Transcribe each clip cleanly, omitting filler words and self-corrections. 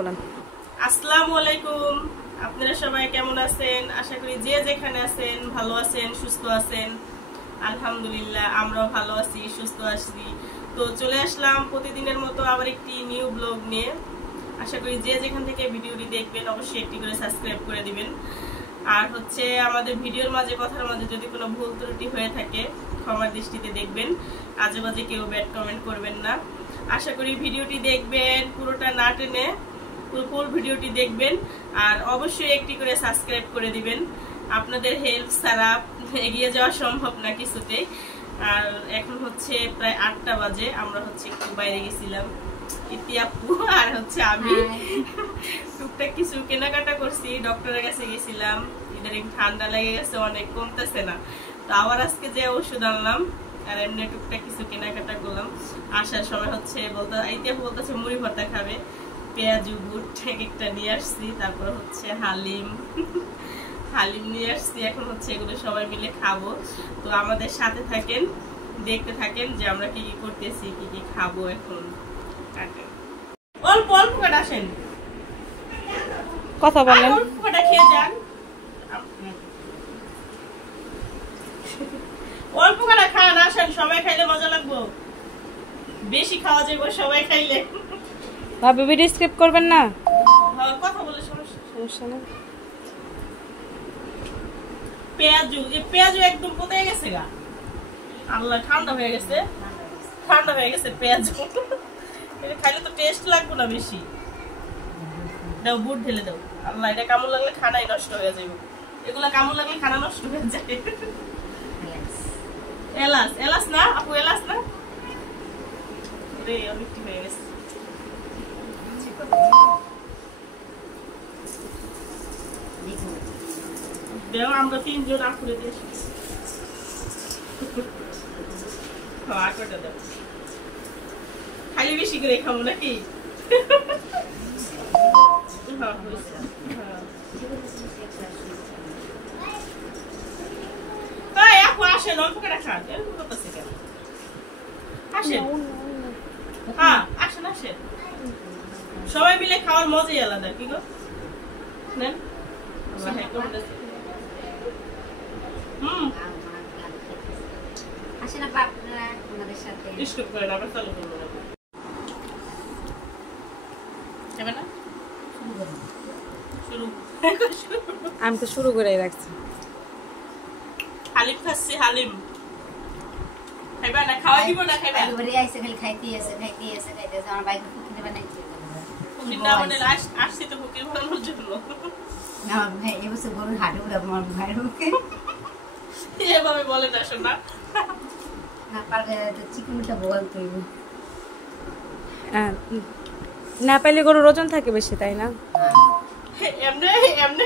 বলেন। আসসালামু আলাইকুম, আপনারা সবাই কেমন আছেন? আশা করি যে যেখানে আছেন ভালো আছেন, সুস্থ আছেন। আলহামদুলিল্লাহ আমরাও ভালো আছি, সুস্থ আছি। তো চলে আসলাম প্রতিদিনের মতো আবার একটি নিউ ব্লগ নিয়ে। আশা করি যে যেখান থেকে ভিডিওটি দেখবেন অবশ্যই একটি করে সাবস্ক্রাইব করে দিবেন। আর হচ্ছে আমাদের ভিডিওর মাঝে কথার মাঝে যদি কোনো ভুল ত্রুটি হয়ে থাকে ক্ষমার দৃষ্টিতে দেখবেন, আজে বাজে কেউ ব্যাড কমেন্ট করবেন না। আশা করি ভিডিওটি দেখবেন, পুরোটা না টেনে ফুল ভিডিওটি দেখবেন আর অবশ্যই একটি করে সাবস্ক্রাইব করে দিবেন। আপনাদের হেল্প ছাড়া এগিয়ে যাওয়া সম্ভব না কিছুতেই। আর এখন হচ্ছে প্রায় 8টা বাজে, আমরা হচ্ছে একটু বাইরে গেছিলাম ইতি আপু আর হচ্ছে আমি টুকটাক কিছু কেনাকাটা করছি, ডক্টরের কাছে গেছিলাম। ইদানিং ঠান্ডা লেগে গেছে অনেক, কমতেছে না। তো আবার আজকে যে ওষুধ আনলাম আর এমনি টুকটাক কিছু কেনাকাটা করলাম। আসার সময় হচ্ছে ইতি আপু বলতেছে মুড়ি ভর্তা খাবে, পেঁয়াজু বুট একটা নিয়ে আসছি, তারপর হচ্ছে হালিম নিয়ে আসছি। এখন হচ্ছে এগুলো সবাই মিলে খাবো। তো আমাদের সাথে থাকেন, দেখতে থাকেন যে আমরা কি কি করতেছি, কি কি খাবো। এখন অল্প অল্প করে আসেন, কথা বলেন, অল্প করে খেয়ে যান, অল্প করে খান। আসেন, সবাই খাইলে মজা লাগবো, বেশি খাওয়া যাবে সবাই খাইলে। ভাবি ভিডিও স্কিপ করবেন না, কথা বলে সমস্যা নেই। পেঁয়াজু একদম কোথায় গেছে গা? আল্লাহ, ঠান্ডা হয়ে গেছে পেঁয়াজু। এটা খাইলে তো টেস্ট লাগবে না বেশি। দাও বুট ঢেলে দাও। আল্লাহ, এটা কামড় লাগলে খানাই নষ্ট হয়ে যাবে। এগুলা কামড় লাগলে খানা নষ্ট হয়ে যায়। এলাচ না আপু, এলাচ না রে, অনেকটি হয়ে গেছে। দেও, আমরা 3 জন আপুরে দিয়েছি। খালি বেশি করে খাবো নাকি? আপু আসেন, অল্প করে খান। আসেন, হ্যাঁ আসেন আসেন, সবাই মিলে খাওয়ার মজাই আলাদা। কি গো নেন, আমি তো শুরু করে রাখছি। হালিম খাচ্ছি, হালিম খাইবা না? খাওয়াই দিব না? খাইবা? ফুকির না মানে আসছি তো ফুকির বানানোর জন্য। এভাবে বলে না শোনা, না পাইলে গরুর ওজন থাকে বেশি, তাই না? এমনে এমনে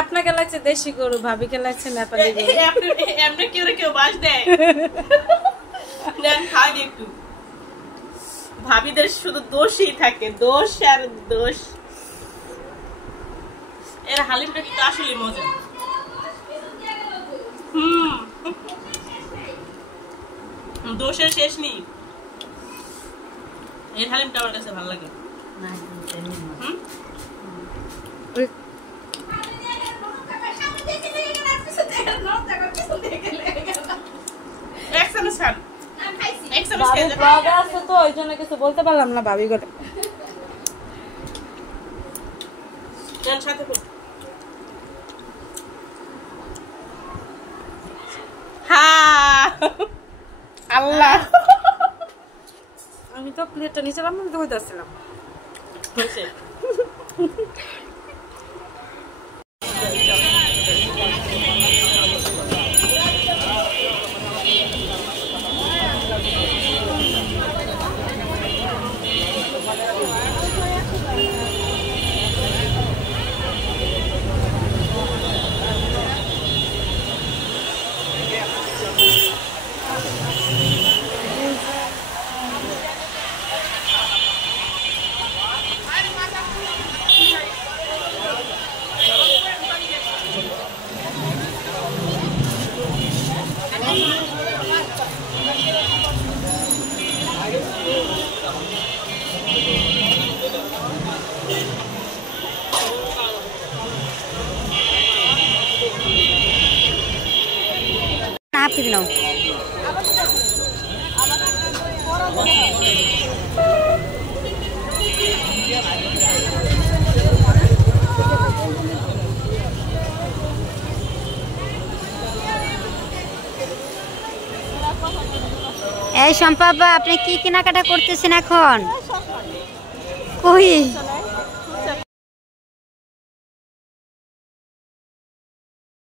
আপনাকে লাগছে দেশি গরু, ভাবিকে লাগছে নেপালি গরু। এমনে কেউ বাস দেয়? নেন খাই একটু। ভাবিদের শুধু দোষই থাকে, দোষ আর দোষ। এর হালিমটা কিন্তু আসলে মজা। দোষের শেষ নেই। এর হালিমটা আমার কাছে ভালো লাগে। তো ওই জন্য কিছু বলতে পারলাম না ভাবি করে। আল্লাহ, আমি তো প্লেটটা নিচে নামাতে তো হইতাছিলাম। হাফ কেজি নাও। এই শম্পা আপা, আপনি কি কেনাকাটা করতেছেন এখন? কই